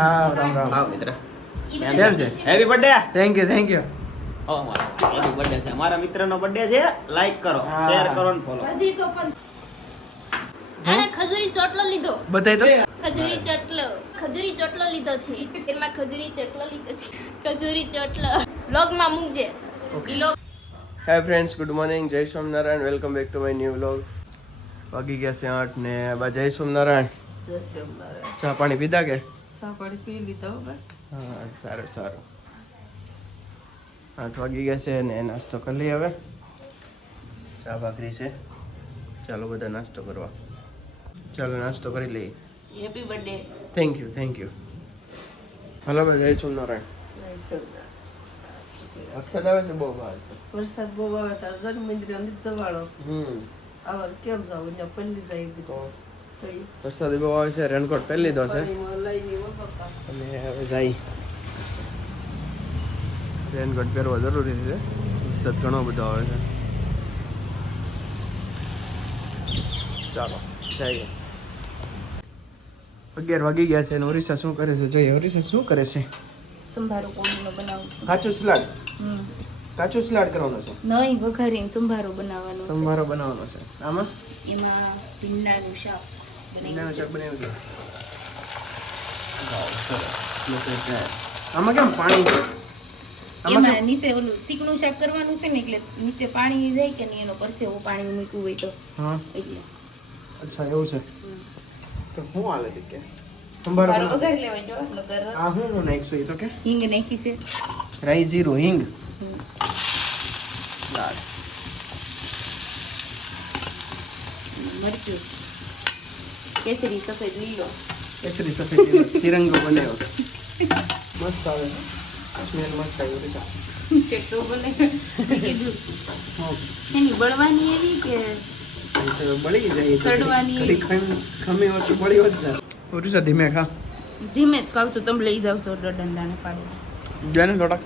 હા રામ રામ. આવ મિત્ર. કેમ છે? Happy birthday thank you thank you ઓ મારો હેપી બર્થડે છે. મારા મિત્રનો બર્થડે છે. લાઈક કરો શેર કરો અને ફોલો હજી તો પણ આને ખજૂરી ચોટલો લીધો. બતાય તો. ખજૂરી ચોટલો. ખજૂરી ચોટલો લીધો છે. એમાં ખજૂરી ચોટલો લીધો છે. ખજૂરી ચોટલો. લોગમાં મૂકજે. ઈ હાય ફ્રેન્ડ્સ ગુડ મોર્નિંગ જય Somnarayan welcome back to my new vlog વાગી ગયા છે આઠ ને બા જય સોમનારાયણ ચા પાણી પીધા કે? સાંભળી પી લીધો હા સારું સારું. આઠ વાગી ગયા છે ને નાસ્તો કરી લઈએ હવે. ચા ભાખરી છે. ચાલો બધા નાસ્તો કરવા. ચાલો નાસ્તો કરી લઈએ. Happy birthday thank you thank you hello ભાઈ જય સોમનારાયણ. વરસાદ આવે છે બહુ બહાર વરસાદ બહુ આવે તો જન્મેન્દ્ર નથી જવાળો. હમ. આવા કેમ જાવ પલ્લી જાય કઈ વરસાદ બહુ આવે છે રેનકોટ પહેરી લીધો છે. અને હવે જાય. રેનકોટ પહેરવો જરૂરી છે. વરસાદ ઘણો બધો આવે છે. ચાલો જઈએ. અગિયાર વાગી ગયા છે અને ઓરિસા શું કરે છે? જોઈએ ઓરિસા શું કરે છે? સંભારો કોળીનો બનાવું. કાચું સલાડ? હમ. કાચું સલાડ કરવાનો છે? નહીં વઘારીને સંભારો બનાવવાનો સંભારો બનાવવાનો છે. આમાં? એમાં ભીંડાનું શાક. ભીંડાનું શાક બનાવ્યું છે વાવ, સરસ. લોકો છે. આમાં કેમ પાણી છે? એમાં નીચે ઓલું ચીકણું શાક કરવાનું છે ને એટલે નીચે પાણી જાય કે નહીં એનો પરસેવો પાણી મૂક્યું હોય તો. હા. એટલે. અચ્છા એવું છે. તો હું હાલે છે કે? સંભારો સંભારો લેવાય જો નકર આ હું હું નાખશું એ તો કે? હિંગ નાખી છે. રાઈ જીરું હિંગ? હમ. મરચું. કેસરી સફેદ લીલો કેસરી સફેદ લીલો તિરંગો બનાવ્યો મસ્ત આવે સ્મેલ મસ્ત આવ્યો છે કે તો બને કીધું એની બળવાની એવી કે બળી જાય તો તળવાની. ઘડી ખમ- તો બળી ઓરિસા ધીમે ખા ધીમે જ ખાવ છું તમે લઈ જાવ છો દંડાને પાડી જાય ને થોડાક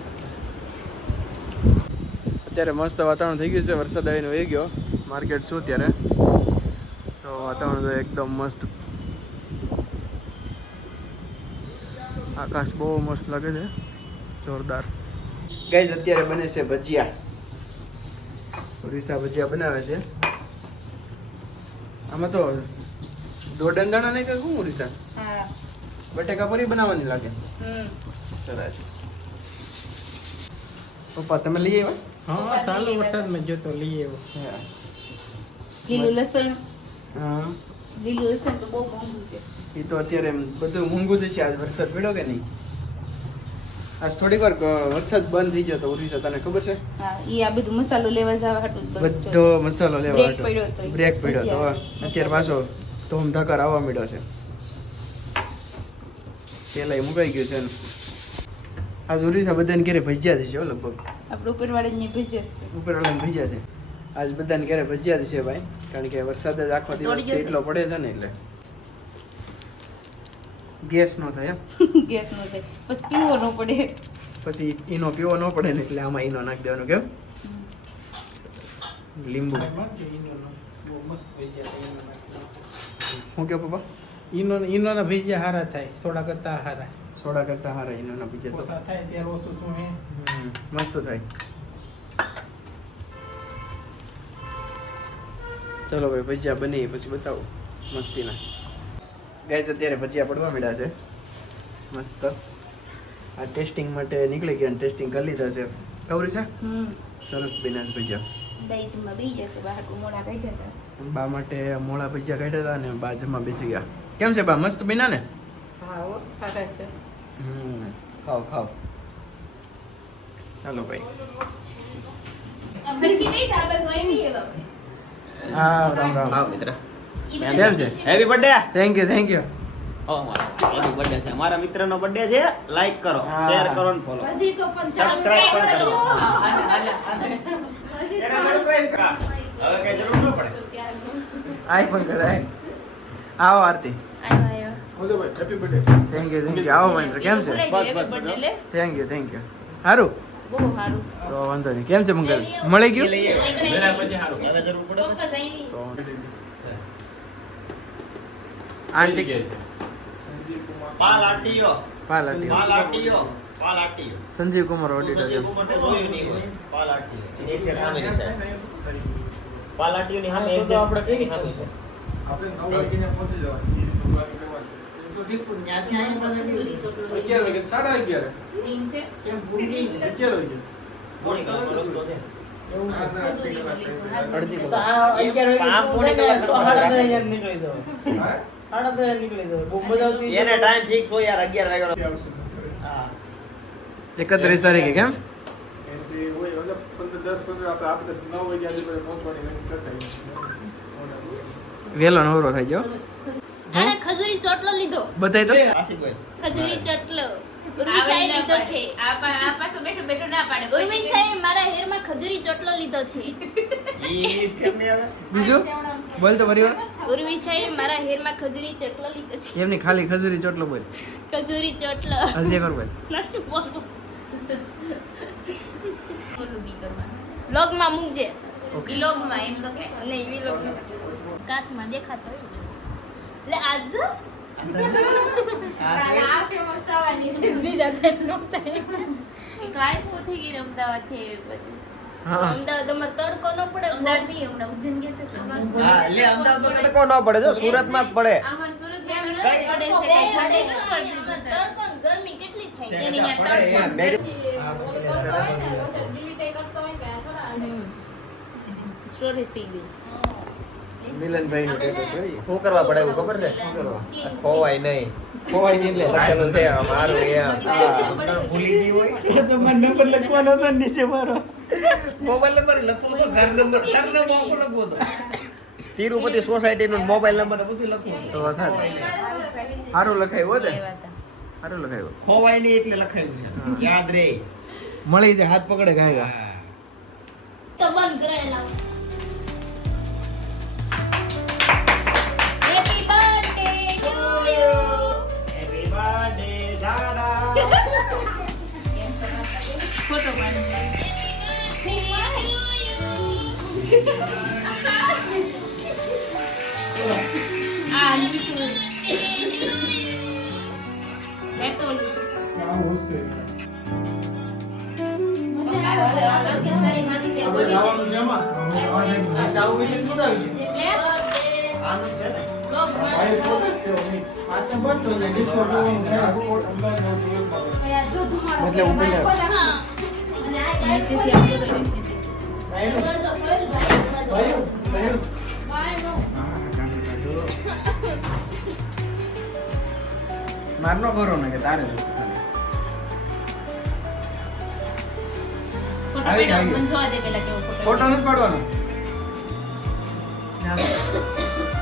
અત્યારે મસ્ત વાતાવરણ થઈ ગયું છે વરસાદ આવીને વહી ગયો માર્કેટ શું અત્યારે તો વાતાવરણ તો એકદમ મસ્ત. આકાશ બહુ મસ્ત લાગે છે. જોરદાર. ગઈ અત્યારે બને છે ભજીયા. ઓરિસ્સા ભજીયા બનાવે છે. આમાં તો દોડન દાણા નહીં કે શું ઓરિસ્સા? બટેકા ફરી બનાવવાની લાગે. સરસ. પપ્પા તમે લઈ આવ્યા? હા ચાલુ વરસાદમાં જો તો લઈ આવ્યો. લીલું લસણ હા લીલું લસણ તો બહુ મોંઘું છે. એ તો અત્યારે બધું મોંઘું જ છે. આજ વરસાદ પડ્યો કે નહીં? આજ થોડીક વાર વરસાદ બંધ થઈ ગયો તો ઓરિસ્સા તને ખબર છે? હા ઈ આ બધું મસાલો લેવા જવા બધો મસાલો લેવા બ્રેક હતો. તો. બ્રેક પડ્યો તો અત્યારે પાછો ધોમ ધકાર આવવા મળ્યો છે. પેલા મુકાઈ ગયું છે. આજ ઓરિસ્સા બધાને ઘરે ભજીયા છે લગભગ. આપણે ઉપરવાળા ને ભેજે ઉપરવાળાને ભજીયા છે. આજ બધાને ઘરે ભજીયા જ છે ભાઈ. કારણ કે વરસાદ જ આખો દિવસ એટલો પડે છે ને એટલે. ગેસ નો થાય એમ. ગેસ નો થાય. બસ પીવો નો પડે. પછી ઈનો પીવો ન પડે ને એટલે આમાં ઈનો નાખી દેવાનો કેમ? લીંબુ. હું ભજીયા કે પપ્પા? ઈનો ઈનોના ભજીયા હારા થાય થોડા કરતા હારા. સોડા કરતા હારા ઈનોના ભજીયા તો. થાય ત્યારે ઓછું શું હે? મસ્ત થાય. ચલો ભાઈ ભજીયા બની પછી બતાવો મસ્તીના. ગાઈઝ અત્યારે ભજીયા પડવા મળ્યા છે. મસ્ત. આ ટેસ્ટિંગ માટે નીકળી ગયા ટેસ્ટિંગ કરી લીધા છે. ખબર છે? સરસ બિનાજ ભજીયા. બા માટે મોળા ભજીયા કાઢ્યા હતા ને બા જમવા બેસી ગયા. કેમ છે બા? મસ્ત બિના ને? ખાવ ખાઓ ચાલો ભાઈ. હા રામ રામ. આવ મિત્ર. કેમ છે? Happy birthday thank you thank you O birthday છે. મારા મિત્રનો બર્થડે છે. લાઈક કરો. શેર કરો ને ફોલો હજી પણ. કરો. હવે કઈ જરૂર ન પડે. આઈ પણ કરાય આવો Aarti. Thank you thank you આવો મહેન્દ્ર કેમ છે. થેન્ક યુ થેન્ક યુ સારું બહુ સારું તો વાંધો નહીં. કેમ છે મંગલ? મળી ગયું? આંટી? કે છે? સંજીવ કુમાર ઓડિટર સંજય છે કુમાર તો જોયું નહીં હોય. પાલ આટીયો એની એક છે સામેની સાઈડ સામે એક આપણે કઈ સામે છે. આપણે નવ વાગ્યાને પહોંચી જવાનું. એ રીતનું વાત કરવાનું તમે ખજૂરી ચોટલો લઈ અગિયાર વાગે સાડા અગિયાર રિંગ છે કેમ પૂરી નહીં અગિયાર વાગે મોર્નિંગ રસ્તો છે એવું છે. ના, ના, અડધી કલાક થઈ ગઈ. અડધી તો કલાક આ અગિયાર વાગે આમ પૂરું થાય ને, તો પોણી સાડા કલાક દસ હજાર નીકળી દો હા? સાડા દસ હજાર નીકળી દો બહુ મજા આવતી છે. એને ટાઈમ ફિક્સ યાર 11 વાગ્યાનો હા એકત્રીસ તારીખે કેમ વહેલો નવરો થઈ ગયો આણે ખજૂરી ચોટલો લીધો. બતાય તો? આશિકભાઈ ખજૂરી ચોટલો. ઉર્મિશાએ લીધો છે. આ પણ આ પાછો બેઠો બેઠો ના પાડે. ઉર્મિશાએ મારા હેરમાં ખજૂરી ચોટલો લીધો છે. બીજું? બોલ તો ફરી વાર ઉર્વિશાએ મારા હેરમાં ખજૂરી ચોટલો લીધો છે. એમની ખાલી ખજૂરી ચોટલો બોલ. ખજૂરી ચોટલો. હજી એકવાર બોલ. નથી લોગમાં મૂકજે. વિલોગમાં એમ તો કે નહીં વિલોગમાં કાચમાં દેખાતો. લે આજ સુરત સુરતમાં જ પડે. ગરમી કેટલી થાય. સ્ટોરેજ થઈ ગઈ. મિલનભાઈ નું ટેટસ છે. શું કરવા પડે એવું ખબર છે. ખોવાય નહીં. ખોવાય નહીં એટલે લખેલું છે. મારું એમ ભૂલી ગઈ હોય. તો મારો નંબર લખવાનો હતો નીચે મારો. મોબાઈલ નંબર લખવો તો ઘર નંબર સરનામું આખું લખવો તો. તિરુપતિ સોસાયટી નો મોબાઈલ નંબર બધું લખવું તો સારું લખાયું હો તે. એવા સારું લખાયું. ખોવાય નહીં એટલે લખાયું છે. યાદ રે. મળી જાય હાથ પકડે ગાયગા. તો બંધ કરાયેલા જાવું એટલે શું નીચેથી આમ કરો ને. મારનો કે તારે ફોટો નથી પાડવાનો.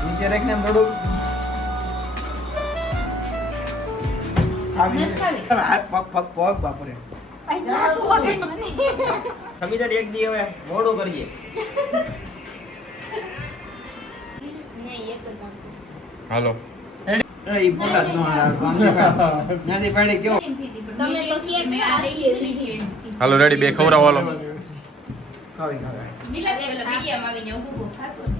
નીચે રાખને થોડું હાથ પગ પગ પગ બાપરે. તમે તારે એક દી હવે મોડું કરીએ. હાલો. એ બોલા ન પાડી કયો. તમે તો કેક મેં આ લઈ લીધી. હાલો રેડી બે ખબર હાલો. ખાવી ખાવી. મિલા કે પેલા આવીને ઊભું કરવાનું.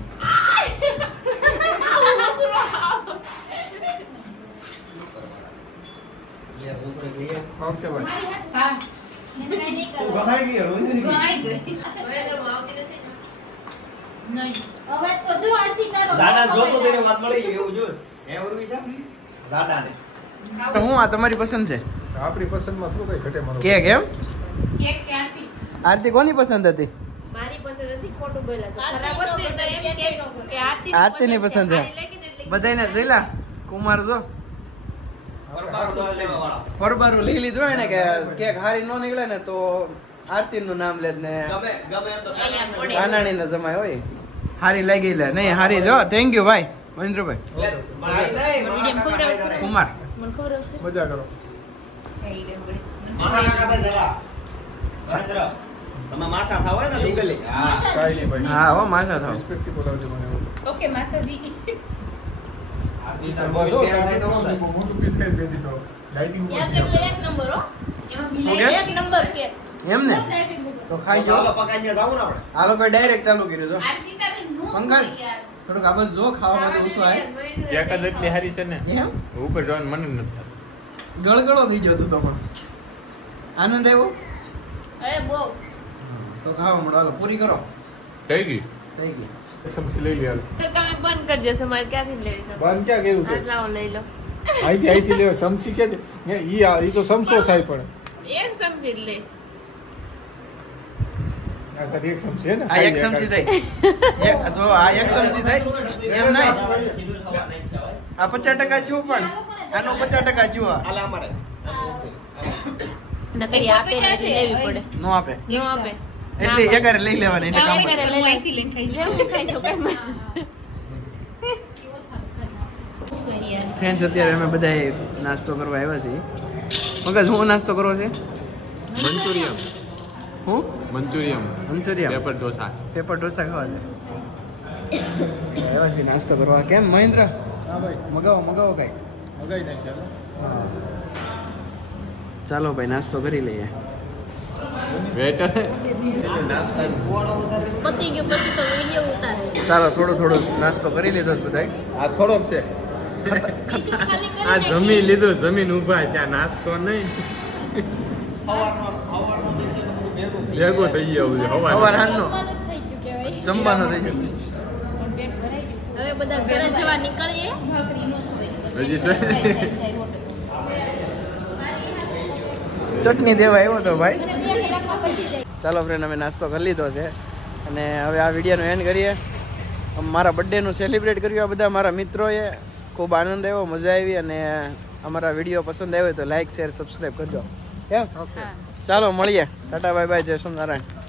ગહાઈ ગયો હું નથી ગહાઈ ગઈ. હવે રડવું આવતી નથી નહીં. અવાજ તો જો આરતી કરો દાદા જોતો તેને વાત મળી એવું જો હે ઉર્વી છે દાદાને હું આ તમારી પસંદ છે આપણી પસંદમાં થોડું કઈ ઘટે મારું કેક એમ કેક કે આરતી? આરતી કોની પસંદ હતી મારી પસંદ હતી ખોટું આરતી ખરાબ નો તો એમ કે- પસંદ છે. બધાને જઈલા કુમાર જો પરબારો પરબારું લઈ લીધું એને કે કેક હારી નો નીકળે ને તો આરતી નું નામ લે ને. ગમે ગમે એમ તો અહીંયા પડે. કાનાણી ને જમાય હોય. હારી લાગી લે. નહીં હારી જો થેન્ક યુ ભાઈ. મહેન્દ્રભાઈ. કુમાર. મજા કરો. હોય ને? હા. કાંઈ નહીં ભાઈ. હા હો માસા થાવ. ઓકે માસાજી આરતી તાર બસ બહુ હો, પ્યાર થાય તો? મોટું ખાઈ જાઓ. પકાઈને જાવું ને આપણે. આ લોકો ડાયરેક્ટ ચાલુ કર્યું જો. આરતી પંકજ. થોડુંક આ જો ખાવામાં તો ઓછું આવે. કેક જ એટલી હારી છે ને? એમ? ઉપર જવાનું મને નથી થતું. ગળગળો થઈ જતો તો પણ. આનંદ આવ્યો? અરે બહુ. તો ખાવા મળો. પૂરી કરો. થઈ ગઈ? થઈ ગઈ સમસી લઈ લે તો તમે બંધ કરજો તમારે ક્યાંથી લેવી છે? બંધ ક્યાં કર્યું છે લાવો લઈ લો. અહીંથી અહીંથી લેવો. સમસી કે ઈ આ- ઈ તો સમસો થાય પણ. એક ચમચી લે. આ સાથે એક સમસી હે ને? આ એક ચમચી થઈ. એક જો આ એક ચમચી થઈ. એમ નહીં. આ પચાસ ટકા જુઓ પણ આનો પચાસ ટકા જુઓ હાલ અમારે. નકરી આપે લેવી પડે. નો આપે. નો આપે. એટલે એકારે લઈ લેવાની એટલે કામ. ફ્રેન્ડ્સ અત્યારે અમે બધા નાસ્તો કરવા આવ્યા છીએ. મગજ હું નાસ્તો કરવો છે? મંચુરિયમ હું? Manchurian manchurian paper dosa. Paper dosa ખાવા છે. આવ્યા છીએ નાસ્તો કરવા. કેમ મહેન્દ્ર? હા ભાઈ. મગાવો મગાવો કઈ. મગાવી નાખ્યા ચાલો ભાઈ નાસ્તો કરી લઈએ. વેટર પતી ગયો પછી તો વિડિયો ઉતારે. ચાલો થોડો થોડો નાસ્તો કરી લીધો બધાય આ થોડોક છે. આ. જમી લીધું જમીન ઊભા ત્યાં નાસ્તો નહીં. ભેગો થઈ ગયો હવાર. હાંજનો જમવાનો થઈ ગયું કહેવાય. જમવાનું થઈ ગયું. હવે બધા ઘરે જવા નીકળીએ. હજી છે? ચટણી દેવા આવ્યો તો ભાઈ. ચાલો ફ્રેન્ડ અમે નાસ્તો કરી લીધો છે. અને હવે આ વિડીયોનું એન્ડ કરીએ. મારા બર્થડેનું સેલિબ્રેટ કર્યું આ બધા મારા મિત્રોએ. ખૂબ આનંદ આવ્યો મજા આવી અને અમારા વીડિયો પસંદ આવ્યો તો લાઇક શેર સબસ્ક્રાઈબ કરજો. કેમ ચાલો મળીએ. ટાટા બાય બાય જય સોમનારાયણ